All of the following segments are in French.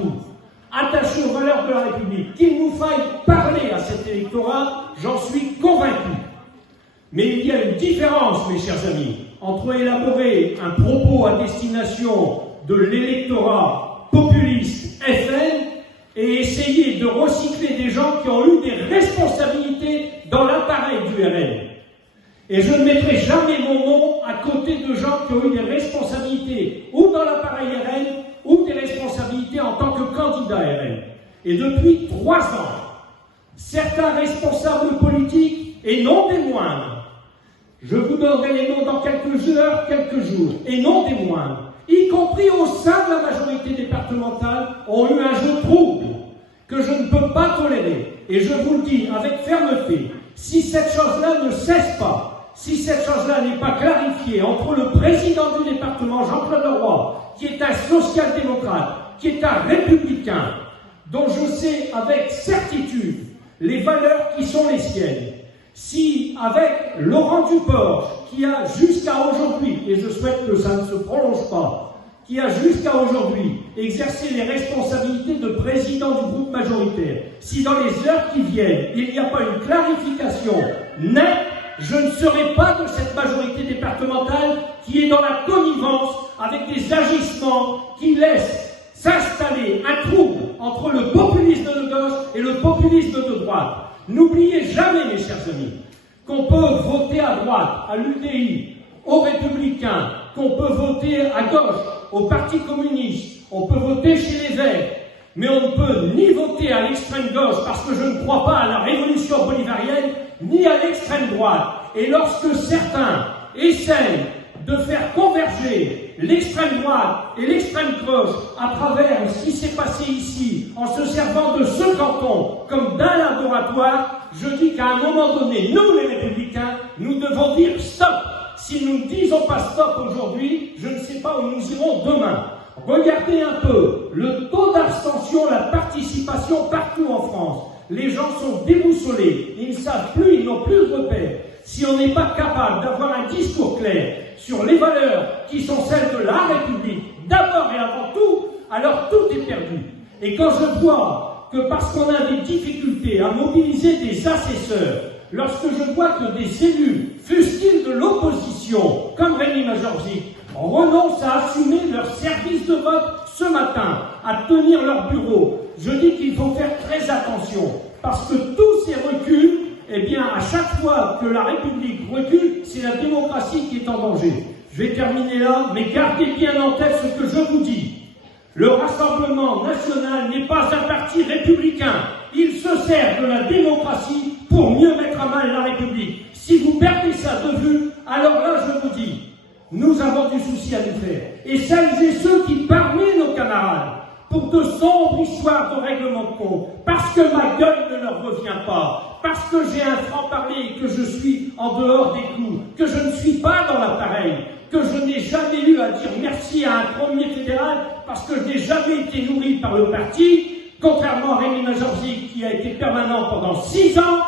tout attachés aux valeurs de la République, qu'il nous faille parler à cet électorat, j'en suis convaincu. Mais il y a une différence, mes chers amis, entre élaborer un propos à destination de l'électorat populiste FN et essayer de recycler des gens qui ont eu des responsabilités dans l'appareil du RN. Et je ne mettrai jamais mon nom à côté de gens qui ont eu des responsabilités ou dans l'appareil RN ou des responsabilités en tant que candidat RN. Et depuis 3 ans, certains responsables politiques, et non des moindres, je vous donnerai les noms dans quelques heures, quelques jours, et non des moindres, y compris au sein de la majorité départementale, ont eu un jeu trouble que je ne peux pas tolérer. Et je vous le dis avec fermeté, si cette chose-là ne cesse pas, si cette chose-là n'est pas clarifiée entre le président du département, Jean-Claude Leroy, qui est un social-démocrate, qui est un républicain, dont je sais avec certitude les valeurs qui sont les siennes, si avec Laurent Duporge, qui a jusqu'à aujourd'hui, et je souhaite que ça ne se prolonge pas, qui a jusqu'à aujourd'hui exercé les responsabilités de président du groupe majoritaire, si dans les heures qui viennent, il n'y a pas une clarification nette, je ne serai pas de cette majorité départementale qui est dans la connivence avec des agissements qui laissent s'installer un trouble entre le populisme de gauche et le populisme de droite. N'oubliez jamais, mes chers amis, qu'on peut voter à droite, à l'UDI, aux Républicains, qu'on peut voter à gauche, au Parti communiste, on peut voter chez les Verts, mais on ne peut ni voter à l'extrême gauche parce que je ne crois pas à la révolution bolivarienne, ni à l'extrême droite. Et lorsque certains essayent de faire converger l'extrême droite et l'extrême gauche à travers ce qui s'est passé ici, en se servant de ce canton comme d'un laboratoire, je dis qu'à un moment donné, nous les Républicains, nous devons dire stop. Si nous ne disons pas stop aujourd'hui, je ne sais pas où nous irons demain. Regardez un peu le taux d'abstention, la participation partout en France. Les gens sont déboussolés, ils ne savent plus, ils n'ont plus de repères. Si on n'est pas capable d'avoir un discours clair sur les valeurs qui sont celles de la République, d'abord et avant tout, alors tout est perdu. Et quand je vois que parce qu'on a des difficultés à mobiliser des assesseurs, lorsque je vois que des élus, fussent-ils de l'opposition, comme Rémi Majorzic, renoncent à assumer leur service de vote ce matin, à tenir leur bureau, je dis qu'il faut faire très attention, parce que tous ces reculs, eh bien, à chaque fois que la République recule, c'est la démocratie qui est en danger. Je vais terminer là, mais gardez bien en tête ce que je vous dis. Le Rassemblement national n'est pas un parti républicain. Il se sert de la démocratie pour mieux mettre à mal la République. Si vous perdez ça de vue, alors là, je vous dis, nous avons du souci à nous faire. Et celles et ceux qui, parmi nos camarades, pour de sombres histoires de règlement de compte, parce que ma gueule ne leur revient pas, parce que j'ai un franc-parler et que je suis en dehors des clous, que je ne suis pas dans l'appareil, que je n'ai jamais eu à dire merci à un premier fédéral, parce que je n'ai jamais été nourri par le parti, contrairement à Rémi Majorzic qui a été permanent pendant 6 ans,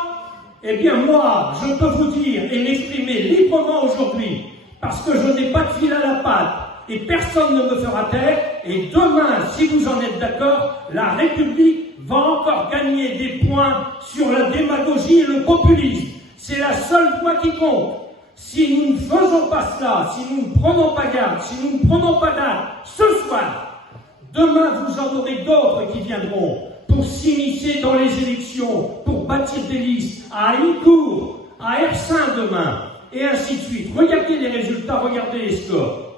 eh bien moi, je peux vous dire et m'exprimer librement aujourd'hui, parce que je n'ai pas de fil à la patte, et personne ne me fera taire, et demain, si vous en êtes d'accord, la République va encore gagner des points sur la démagogie et le populisme. C'est la seule voie qui compte. Si nous ne faisons pas cela, si nous ne prenons pas garde, si nous ne prenons pas date ce soir, demain vous en aurez d'autres qui viendront pour s'immiscer dans les élections, pour bâtir des listes à Halicourt, à Ersin demain, et ainsi de suite. Regardez les résultats, regardez les scores.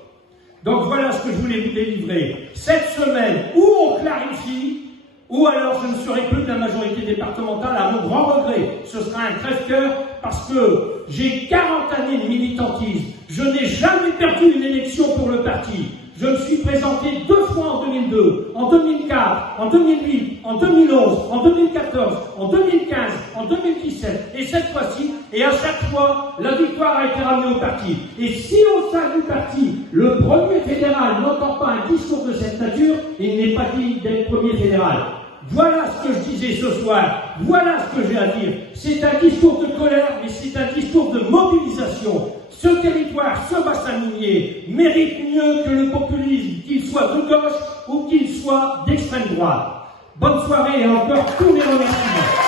Donc voilà ce que je voulais vous délivrer. Cette semaine, où on clarifie, ou alors je ne serai plus de la majorité départementale, à mon grand regret. Ce sera un crève-cœur parce que j'ai 40 années de militantisme. Je n'ai jamais perdu une élection pour le parti. Je me suis présenté 2 fois en 2002, en 2004, en 2008, en 2011, en 2014, en 2015, en 2017, et cette fois-ci, et à chaque fois, la victoire a été ramenée au parti. Et si au sein du parti, le premier fédéral n'entend pas un discours de cette nature, il n'est pas digne d'être premier fédéral. Voilà ce que je disais ce soir. Voilà ce que j'ai à dire. C'est un discours de colère, mais c'est un discours de mobilisation. Ce territoire, ce bassin minier, mérite mieux que le populisme, qu'il soit de gauche ou qu'il soit d'extrême droite. Bonne soirée et encore tous mes remerciements.